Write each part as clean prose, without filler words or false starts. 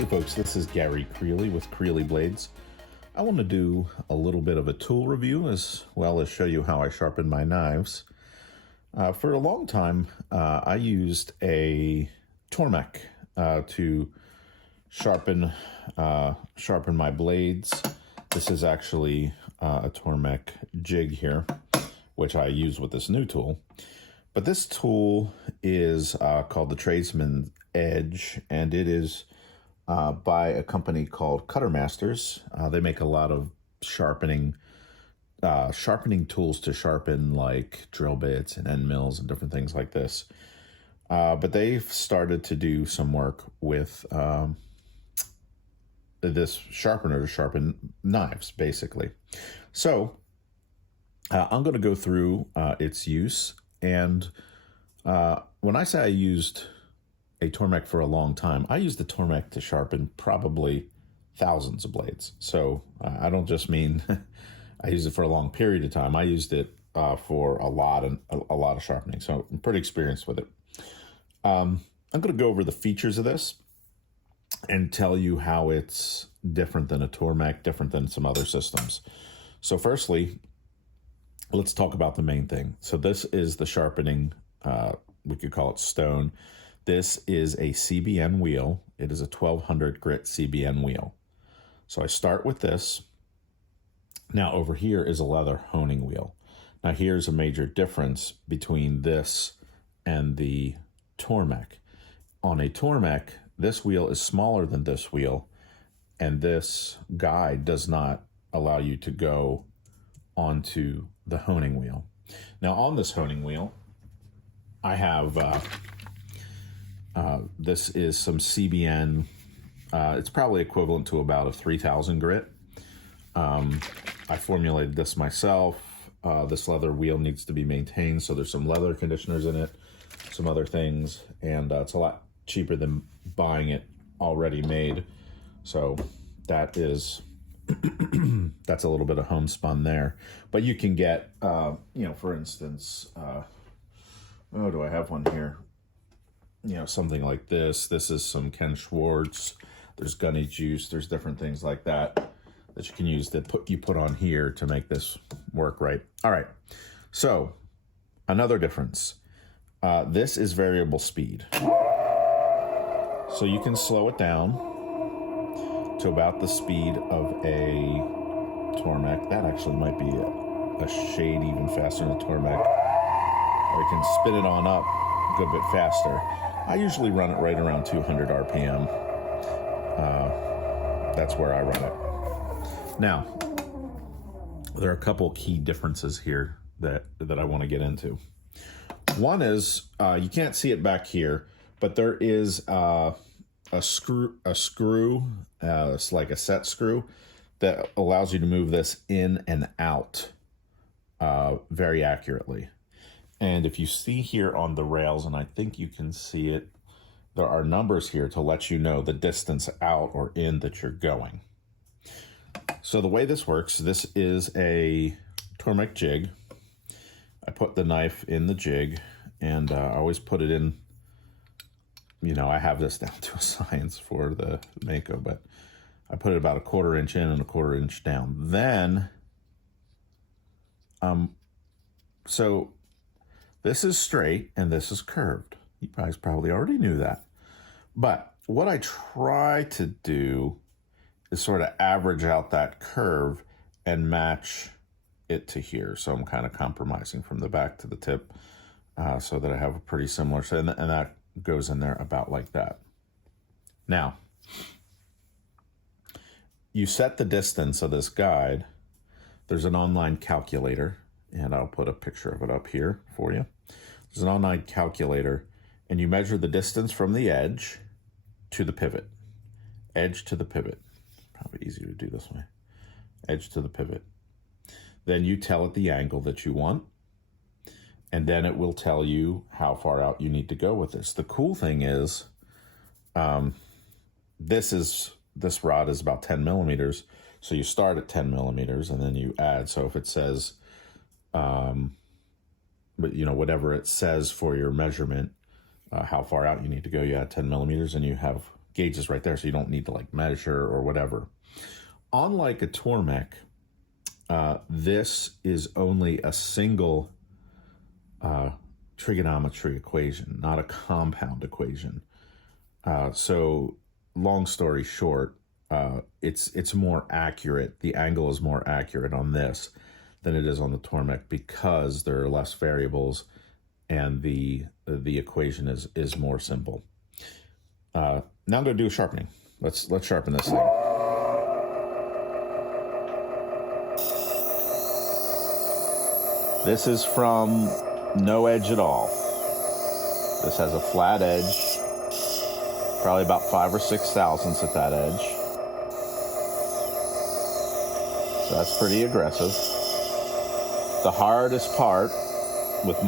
Hey folks, this is Gary Creely with Creely Blades. I want to do a little bit of a tool review as well as show you how I sharpen my knives. For a long time, I used a Tormek to sharpen my blades. This is actually a Tormek jig here, which I use with this new tool. But this tool is called the Tradesmans Edge, and it is by a company called Cutter Masters. They make a lot of sharpening tools to sharpen like drill bits and end mills and different things like this. But they've started to do some work with this sharpener to sharpen knives, basically. So I'm going to go through its use. And when I say I used a Tormek for a long time, I used the Tormek to sharpen probably thousands of blades. So I don't just mean I used it for a long period of time. I used it for a lot of sharpening. So I'm pretty experienced with it. I'm going to go over the features of this and tell you how it's different than a Tormek, different than some other systems. So firstly, let's talk about the main thing. So this is the sharpening, we could call it stone. This is a CBN wheel. It is a 1200 grit CBN wheel. So I start with this. Now over here is a leather honing wheel. Now here's a major difference between this and the Tormek. On a Tormek, this wheel is smaller than this wheel, and this guide does not allow you to go onto the honing wheel. Now on this honing wheel, I have this is some CBN. It's probably equivalent to about a 3000 grit. I formulated this myself. This leather wheel needs to be maintained, so there's some leather conditioners in it, some other things, and it's a lot cheaper than buying it already made. So that is that's a little bit of homespun there. But you can get, for instance, oh, do I have one here? Something like this. This is some Ken Schwartz. There's Gunny Juice. There's different things like that you can use that you put on here to make this work right. All right. So another difference. This is variable speed. So you can slow it down to about the speed of a Tormek. That actually might be a shade even faster than a Tormek. Or you can spin it on up a good bit faster. I usually run it right around 200 RPM. That's where I run it. Now, there are a couple key differences here that I want to get into. One is, you can't see it back here, but there is a screw, it's like a set screw that allows you to move this in and out very accurately. And if you see here on the rails, and I think you can see it, there are numbers here to let you know the distance out or in that you're going. So the way this works, this is a Tormek jig. I put the knife in the jig, and I always put it in, I have this down to a science for the Mako, but I put it about a 1/4 inch in and a 1/4 inch down. Then, so this is straight and this is curved. You guys probably already knew that. But what I try to do is sort of average out that curve and match it to here. So I'm kind of compromising from the back to the tip so that I have a pretty similar, and that goes in there about like that. Now, you set the distance of this guide. There's an online calculator, and I'll put a picture of it up here for you. There's an online calculator, and you measure the distance from the edge to the pivot. Edge to the pivot. Probably easier to do this way. Edge to the pivot. Then you tell it the angle that you want, and then it will tell you how far out you need to go with this. The cool thing is, this rod is about 10 millimeters, so you start at 10 millimeters and then you add. So if it says, whatever it says for your measurement, how far out you need to go, you add 10 millimeters and you have gauge is right there, so you don't need to like measure or whatever. Unlike a Tormek, this is only a single trigonometry equation, not a compound equation. So long story short, it's more accurate. The angle is more accurate on this than it is on the Tormek because there are less variables and the equation is more simple. Now I'm going to do a sharpening. Let's sharpen this thing. This is from no edge at all. This has a flat edge, probably about 5 or 6 thousandths at that edge. So that's pretty aggressive. The hardest part with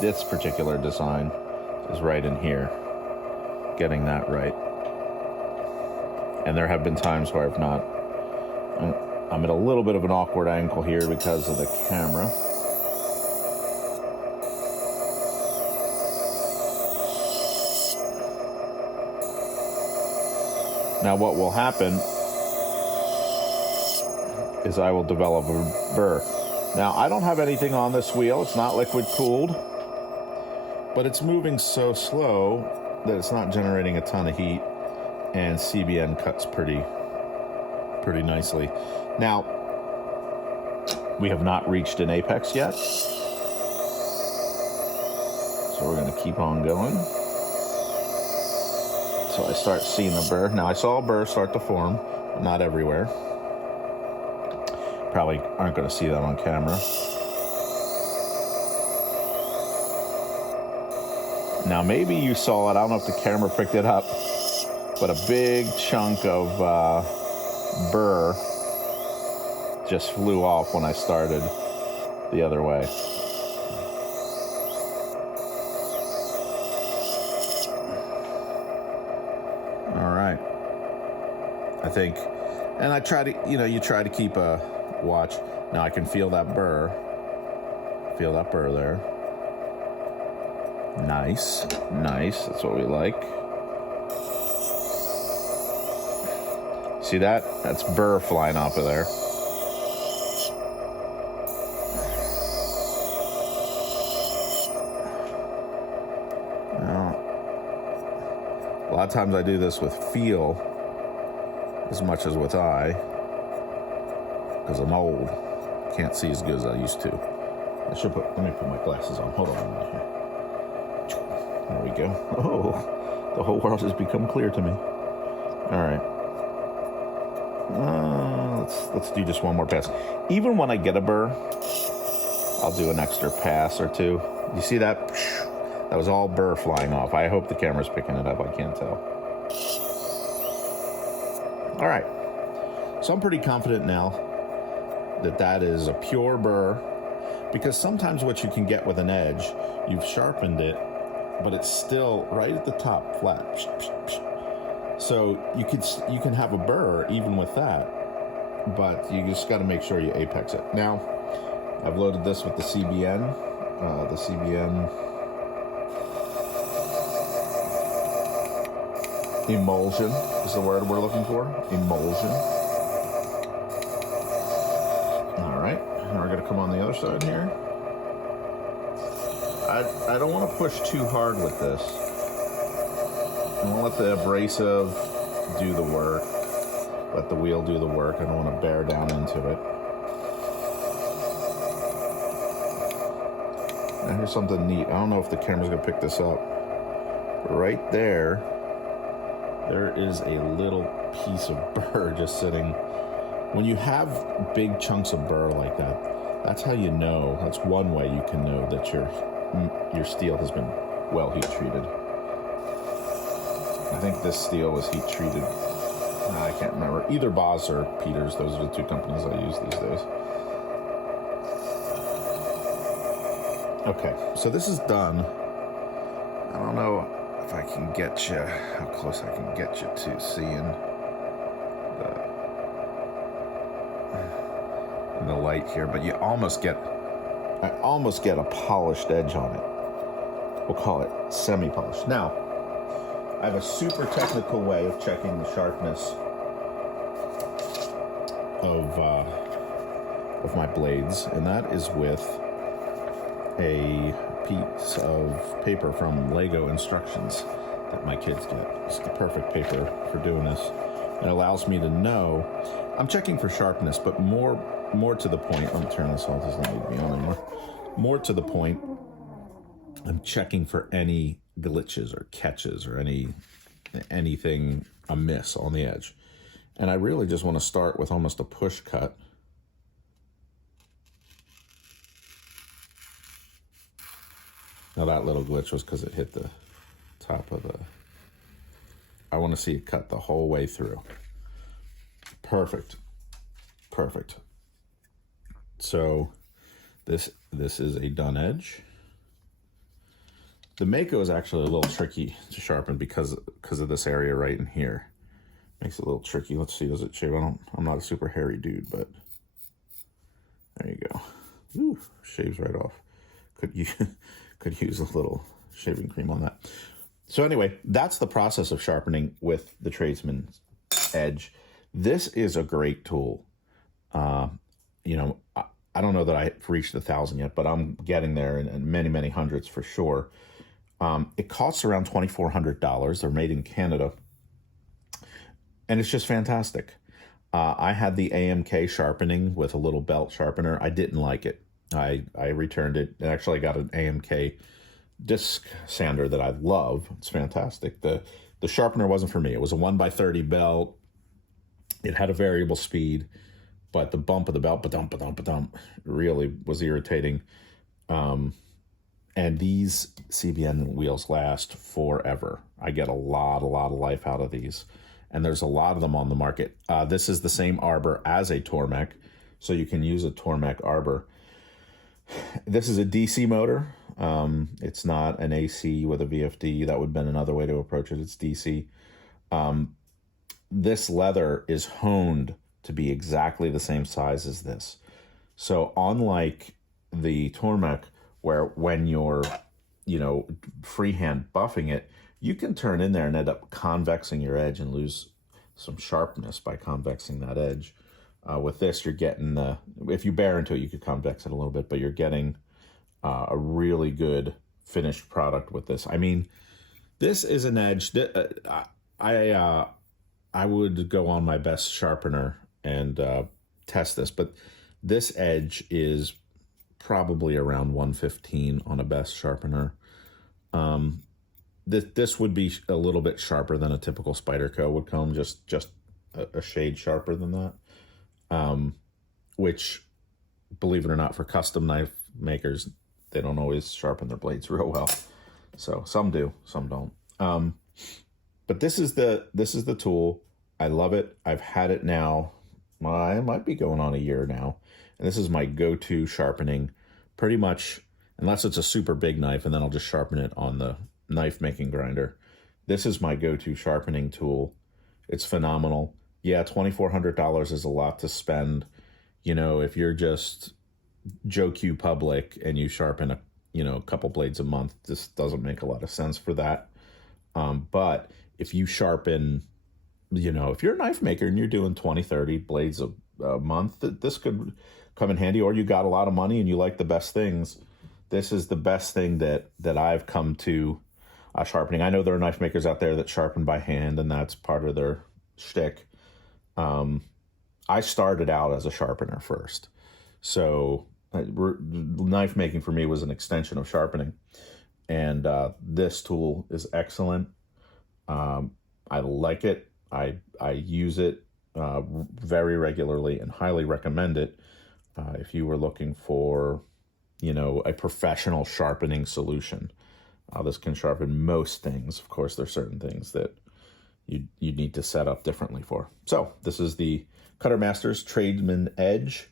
this particular design is right in here, getting that right. And there have been times where I'm at a little bit of an awkward angle here because of the camera. Now what will happen is I will develop a burr. Now I don't have anything on this wheel. It's not liquid cooled, but it's moving so slow that it's not generating a ton of heat, and CBN cuts pretty nicely. Now, we have not reached an apex yet, so we're going to keep on going. So I start seeing a burr. Now I saw a burr start to form, but not everywhere. Probably aren't going to see that on camera. Now maybe you saw it, I don't know if the camera picked it up, but a big chunk of burr just flew off when I started the other way. All right. I think, and I try to, you try to keep a watch. Now I can feel that burr. Feel that burr there. Nice. That's what we like. See that? That's burr flying off of there. Now, a lot of times I do this with feel as much as with eye, because I'm old. Can't see as good as I used to. Let me put my glasses on. Hold on a minute here. There we go. Oh, the whole world has become clear to me. All right. Let's do just one more pass. Even when I get a burr, I'll do an extra pass or two. You see that? That was all burr flying off. I hope the camera's picking it up. I can't tell. All right. So I'm pretty confident now that is a pure burr, because sometimes what you can get with an edge, you've sharpened it, but it's still right at the top, flat. So you can have a burr even with that, but you just got to make sure you apex it. Now, I've loaded this with the CBN. The CBN emulsion is the word we're looking for. Emulsion. All right, now we're going to come on the other side here. I don't want to push too hard with this. I want to let the abrasive do the work. Let the wheel do the work. I don't want to bear down into it. Now here's something neat. I don't know if the camera's going to pick this up. Right there is a little piece of burr just sitting. When you have big chunks of burr like that, that's how you know. That's one way you can know that your steel has been well heat treated. I think this steel was heat treated. I can't remember. Either Boss or Peters. Those are the two companies I use these days. Okay, so this is done. I don't know if I can get you, how close I can get you to seeing the light here, but I almost get a polished edge on it. We'll call it semi-polished. Now, I have a super technical way of checking the sharpness of my blades, and that is with a piece of paper from Lego instructions that my kids get. It's the perfect paper for doing this. It allows me to know I'm checking for sharpness, but more to the point. Let me turn this off. It doesn't need to be on anymore. More to the point, I'm checking for any glitches or catches or anything amiss on the edge. And I really just want to start with almost a push cut. Now that little glitch was because it hit the top of the... I want to see it cut the whole way through. Perfect. Perfect. So this is a done edge. The Mako is actually a little tricky to sharpen because of this area right in here. Makes it a little tricky. Let's see, does it shave? I'm not a super hairy dude, but there you go. Ooh, shaves right off. Could use a little shaving cream on that. So anyway, that's the process of sharpening with the Tradesmans Edge. This is a great tool. You know, I don't know that I've reached 1,000 yet, but I'm getting there, and many, many hundreds for sure. It costs around $2,400. They're made in Canada. And it's just fantastic. I had the AMK sharpening with a little belt sharpener. I didn't like it. I returned it, and actually I got an AMK disc sander that I love. It's fantastic. The sharpener wasn't for me. It was a 1x30 belt. It had a variable speed, but the bump of the belt, ba-dum, ba-dum, ba-dum, really was irritating. And these CBN wheels last forever. I get a lot of life out of these. And there's a lot of them on the market. This is the same arbor as a Tormek, so you can use a Tormek arbor. This is a DC motor. It's not an AC with a VFD. That would have been another way to approach it. It's DC. This leather is honed to be exactly the same size as this. So unlike the Tormek, where when you're, you know, freehand buffing it, you can turn in there and end up convexing your edge and lose some sharpness by convexing that edge. With this, you're getting if you bear into it, you could convex it a little bit, but you're getting a really good finished product with this. I mean, this is an edge that I would go on my best sharpener and test this, but this edge is probably around 115 on a best sharpener. This would be a little bit sharper than a typical Spyderco would come, just a shade sharper than that. Which, believe it or not, for custom knife makers, they don't always sharpen their blades real well. So some do, some don't. But this is the tool. I love it. I've had it now. I might be going on a year now. And this is my go-to sharpening, pretty much, unless it's a super big knife, and then I'll just sharpen it on the knife making grinder. This is my go-to sharpening tool. It's phenomenal. Yeah, $2,400 is a lot to spend. You know, if you're just Joe Q public and you sharpen a couple blades a month, this doesn't make a lot of sense for that. But if you sharpen, you know, if you're a knife maker and you're doing 20, 30 blades a month, this could come in handy. Or you got a lot of money and you like the best things. This is the best thing that I've come to sharpening. I know there are knife makers out there that sharpen by hand, and that's part of their shtick. I started out as a sharpener first. So knife making for me was an extension of sharpening. And this tool is excellent. I like it. I use it very regularly and highly recommend it if you were looking for, you know, a professional sharpening solution. This can sharpen most things. Of course, there's certain things that you need to set up differently for. So this is the Cutter Masters Tradesman Edge.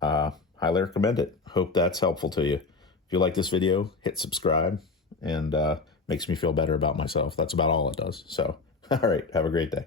Highly recommend it. Hope that's helpful to you. If you like this video, hit subscribe, and makes me feel better about myself. That's about all it does. So, all right, have a great day.